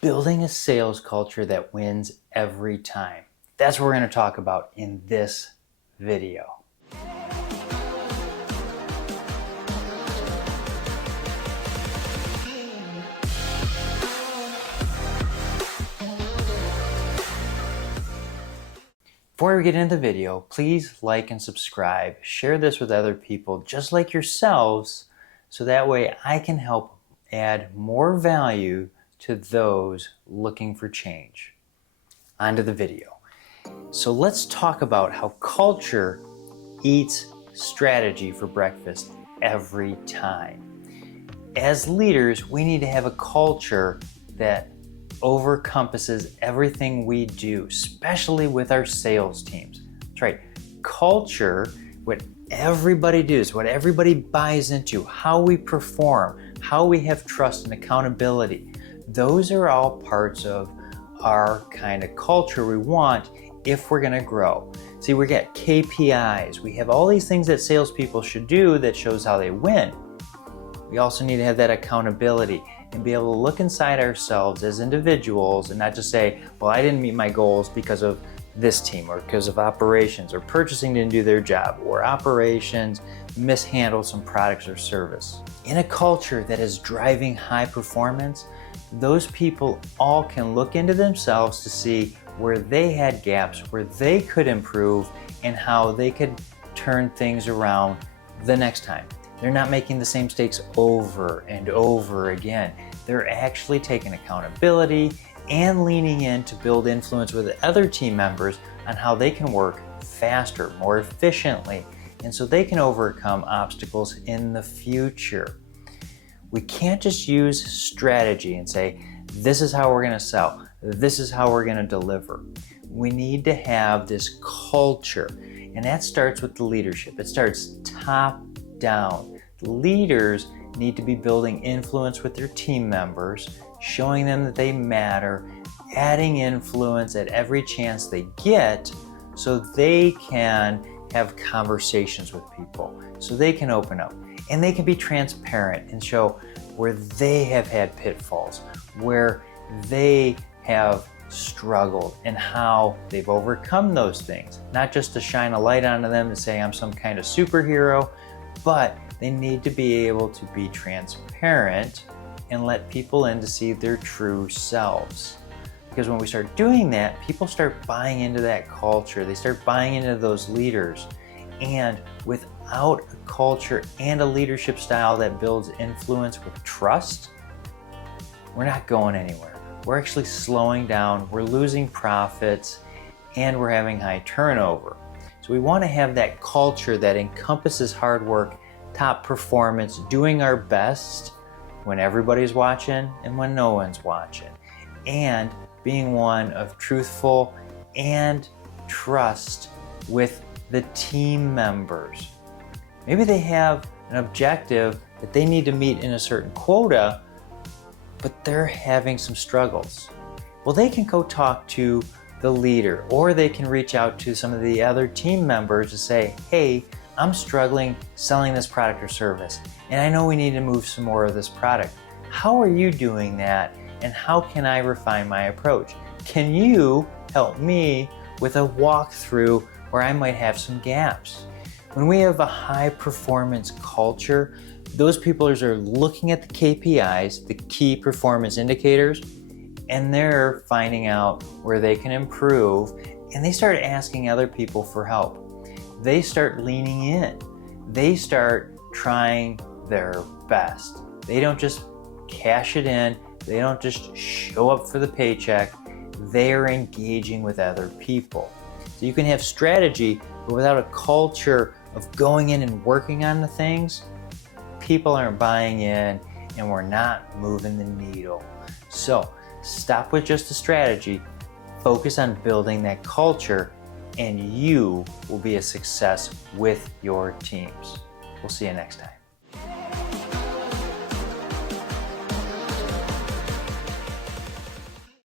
building a sales culture that wins every time. That's what we're going to talk about in this video. Before we get into the video, please like and subscribe. Share this with other people just like yourselves, so that way I can help add more value to those looking for change. On to the video. So let's talk about how culture eats strategy for breakfast every time. As leaders, we need to have a culture that overcompasses everything we do, especially with our sales teams. That's right. Culture, what everybody does, what everybody buys into, how we perform, how we have trust and accountability, those are all parts of our kind of culture we want if we're going to grow. See, we get KPIs. We have all these things that salespeople should do that shows how they win. We also need to have that accountability and be able to look inside ourselves as individuals and not just say, well, I didn't meet my goals because of this team or because of operations, or purchasing didn't do their job, or operations mishandled some products or service. In a culture that is driving high performance, those people all can look into themselves to see where they had gaps, where they could improve, and how they could turn things around the next time. They're not making the same mistakes over and over again. They're actually taking accountability and leaning in to build influence with other team members on how they can work faster, more efficiently, and so they can overcome obstacles in the future. We can't just use strategy and say, this is how we're going to sell, this is how we're going to deliver. We need to have this culture, and that starts with the leadership. It starts top down. Leaders need to be building influence with their team members, showing them that they matter, adding influence at every chance they get so they can have conversations with people, so they can open up and they can be transparent and show where they have had pitfalls, where they have struggled and how they've overcome those things. Not just to shine a light onto them to say I'm some kind of superhero, but they need to be able to be transparent and let people in to see their true selves. Because when we start doing that, people start buying into that culture. They start buying into those leaders. And without a culture and a leadership style that builds influence with trust, we're not going anywhere. We're actually slowing down, we're losing profits, and we're having high turnover. So we want to have that culture that encompasses hard work, top performance, doing our best when everybody's watching and when no one's watching, and being one of truthful and trust with the team members. Maybe they have an objective that they need to meet in a certain quota, but they're having some struggles. Well, they can go talk to the leader, or they can reach out to some of the other team members to say, hey, I'm struggling selling this product or service, and I know we need to move some more of this product. How are you doing that, and how can I refine my approach? Can you help me with a walkthrough where I might have some gaps? When we have a high performance culture, those people are looking at the KPIs, the key performance indicators, and they're finding out where they can improve, and they start asking other people for help. They start leaning in. They start trying their best. They don't just cash it in. They don't just show up for the paycheck. They are engaging with other people. So you can have strategy, but without a culture of going in and working on the things, people aren't buying in and we're not moving the needle. So stop with just the strategy, focus on building that culture, and you will be a success with your teams. We'll see you next time.